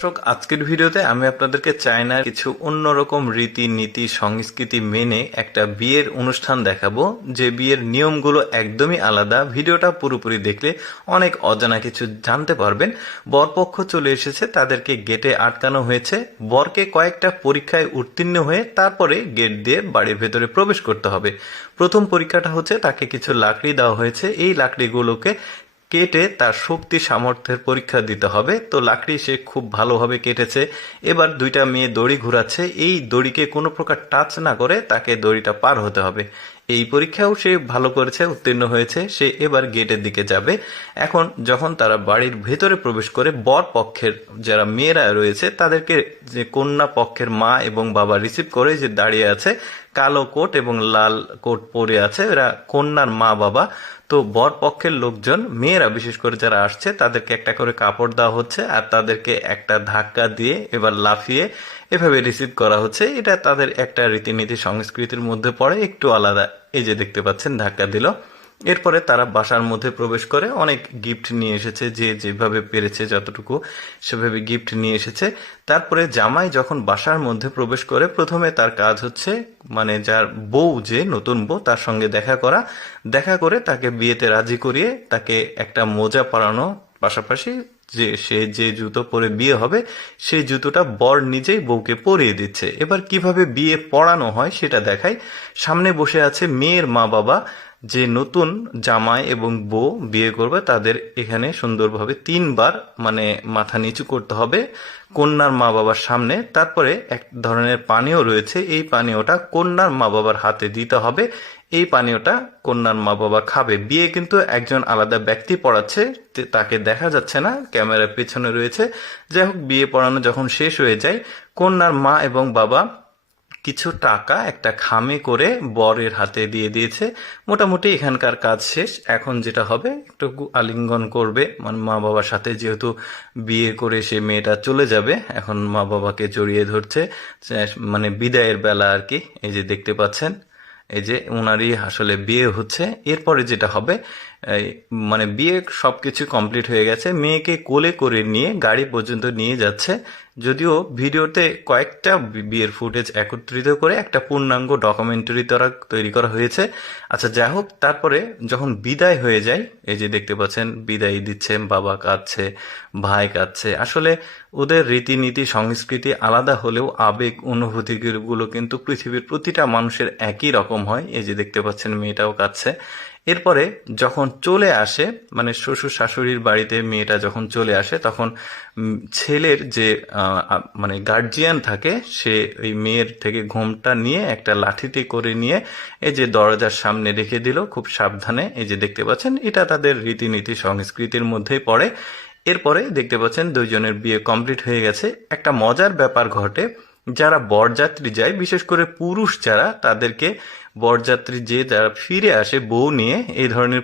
দর্শক, আজকের ভিডিওতে আমি আপনাদেরকে চায়নার কিছু অন্যরকম রীতি নীতি সংস্কৃতি মেনে একটা বিয়ের অনুষ্ঠান দেখাবো, যে বিয়ের নিয়মগুলো একদমই আলাদা। ভিডিওটা পুরোপুরি দেখলে অনেক অজানা কিছু জানতে পারবেন। বরপক্ষ চলে এসেছে, তাদেরকে গেটে আটকানো হয়েছে। বরকে কয়েকটা পরীক্ষায় উত্তীর্ণ হয়ে তারপরে গেট দিয়ে বাড়ির ভেতরে প্রবেশ করতে হবে। প্রথম পরীক্ষাটা হচ্ছে তাকে কিছু লাকড়ি দেওয়া হয়েছে, এই লাকড়িগুলোকে কেটে তার শক্তি সামর্থ্যের পরীক্ষা দিতে হবে। তো লাকড়ি সে খুব ভালোভাবে কেটেছে। এবার দুইটা মেয়ে দড়ি ঘুরাচ্ছে, এই দড়িকে কোনো প্রকার টাচ না করে তাকে দড়িটা পার হতে হবে। এই পরীক্ষাও সে ভালো করেছে, উত্তীর্ণ হয়েছে। সে এবার গেটের দিকে যাবে। এখন যখন তারা বাড়ির ভেতরে প্রবেশ করে, বর পক্ষের যারা মেয়েরা রয়েছে তাদেরকে যে কন্যা পক্ষের মা এবং বাবা রিসিভ করে যে দাঁড়িয়ে আছে, কালো কোট এবং লাল কোট পরে আছে, এরা কন্যার মা বাবা। তো বর পক্ষের লোকজন, মেয়েরা বিশেষ করে যারা আসছে, তাদেরকে একটা করে কাপড় দেওয়া হচ্ছে আর তাদেরকে একটা ধাক্কা দিয়ে এবার লাফিয়ে এভাবে রিসিভ করা হচ্ছে। এটা তাদের একটা রীতিনীতি সংস্কৃতির মধ্যে পড়ে, একটু আলাদা। এই যে দেখতে পাচ্ছেন, ধাক্কা দিল। এরপরে তারা বাসার মধ্যে প্রবেশ করে, অনেক গিফট নিয়ে এসেছে, যে যেভাবে পেরেছে যতটুকু সেভাবে গিফট নিয়ে এসেছে। তারপরে জামাই যখন বাসার মধ্যে প্রবেশ করে, প্রথমে তার কাজ হচ্ছে মানে যার বউ, যে নতুন বউ, তার সঙ্গে দেখা করে তাকে বিয়েতে রাজি করিয়ে তাকে একটা মোজা পরানো, পাশাপাশি যে সে যে জুতো পরে বিয়ে হবে সেই জুতোটা বর নিজেই বউকে পরিয়ে দিচ্ছে। এবার কিভাবে বিয়ে পড়ানো হয় সেটা দেখায়। সামনে বসে আছে মেয়ের মা বাবা, যে নতুন জামাই এবং বউ বিয়ে করবে তাদের এখানে সুন্দরভাবে 3বার মানে মাথা নিচু করতে হবে কন্যার মা বাবার সামনে। তারপরে এক ধরনের পানীয় রয়েছে, এই পানীয়টা কন্যার মা বাবার হাতে দিতে হবে। এই পানীয়টা কন্যার মা বাবা খাবে। বিয়ে কিন্তু একজন আলাদা ব্যক্তি পড়াচ্ছে, তাকে দেখা যাচ্ছে না, ক্যামেরার পেছনে রয়েছে। যাই হোক, বিয়ে পড়ানো যখন শেষ হয়ে যায়, কন্যার মা এবং বাবা কিছু টাকা একটা খামে করে বরের হাতে দিয়ে দিয়েছে। মোটামুটি এখানকার কাজ শেষ। এখন যেটা হবে, একটু আলিঙ্গন করবে, মানে মা বাবার সাথে, যেহেতু বিয়ে করে সে মেয়েটা চলে যাবে, এখন মা বাবাকে জড়িয়ে ধরছে, মানে বিদায়ের বেলা আর কি। এই যে দেখতে পাচ্ছেন, এই যে ওনারই আসলে বিয়ে হচ্ছে। এরপরে যেটা হবে, মানে বিয়ে সবকিছু কমপ্লিট হয়ে গেছে, মেয়েকে কোলে করে নিয়ে গাড়ি পর্যন্ত নিয়ে যাচ্ছে। যদিও ভিডিওতে কয়েকটা বিয়ের ফুটেজ একত্রিত করে একটা পূর্ণাঙ্গ ডকুমেন্টারি তৈরি করা হয়েছে। আচ্ছা, যাই হোক, তারপরে যখন বিদায় হয়ে যায়, এই যে দেখতে পাচ্ছেন বিদায় দিচ্ছে, বাবা কাঁদছে, ভাই কাঁদছে। আসলে ওদের রীতিনীতি সংস্কৃতি আলাদা হলেও আবেগ অনুভূতিগুলো কিন্তু পৃথিবীর প্রতিটা মানুষের একই রকম হয়। এই যে দেখতে পাচ্ছেন মেয়েটাও কাঁদছে। এরপরে যখন চলে আসে, মানে শ্বশুর শাশুড়ির বাড়িতে মেয়েটা যখন চলে আসে, তখন ছেলের যে মানে গার্জিয়ান থাকে, সে ওই মেয়ের থেকে ঘোমটা নিয়ে একটা লাঠিতে করে নিয়ে এই যে দরজার সামনে রেখে দিল খুব সাবধানে। এই যে দেখতে পাচ্ছেন, এটা তাদের রীতিনীতি সংস্কৃতির মধ্যেই পড়ে। এরপরে দেখতে পাচ্ছেন দুইজনের বিয়ে কমপ্লিট হয়ে গেছে। একটা মজার ব্যাপার ঘটে, যারা বরযাত্রী যায়, বিশেষ করে পুরুষ যারা, তাদেরকে বরযাত্রী যে যারা ফিরে আসে বউ নিয়ে, এই ধরনের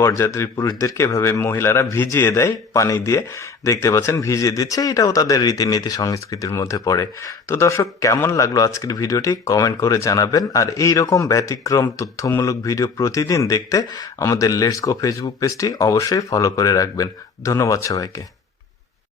বরযাত্রী পুরুষদেরকে এভাবে মহিলারা ভিজিয়ে দেয় পানি দিয়ে। দেখতে পাচ্ছেন ভিজিয়ে দিচ্ছে, এটাও তাদের রীতিনীতি সংস্কৃতির মধ্যে পড়ে। তো দর্শক, কেমন লাগলো আজকের ভিডিওটি কমেন্ট করে জানাবেন। আর এই রকম ব্যতিক্রম তথ্যমূলক ভিডিও প্রতিদিন দেখতে আমাদের লেটস গো ফেসবুক পেজটি অবশ্যই ফলো করে রাখবেন। ধন্যবাদ সবাইকে।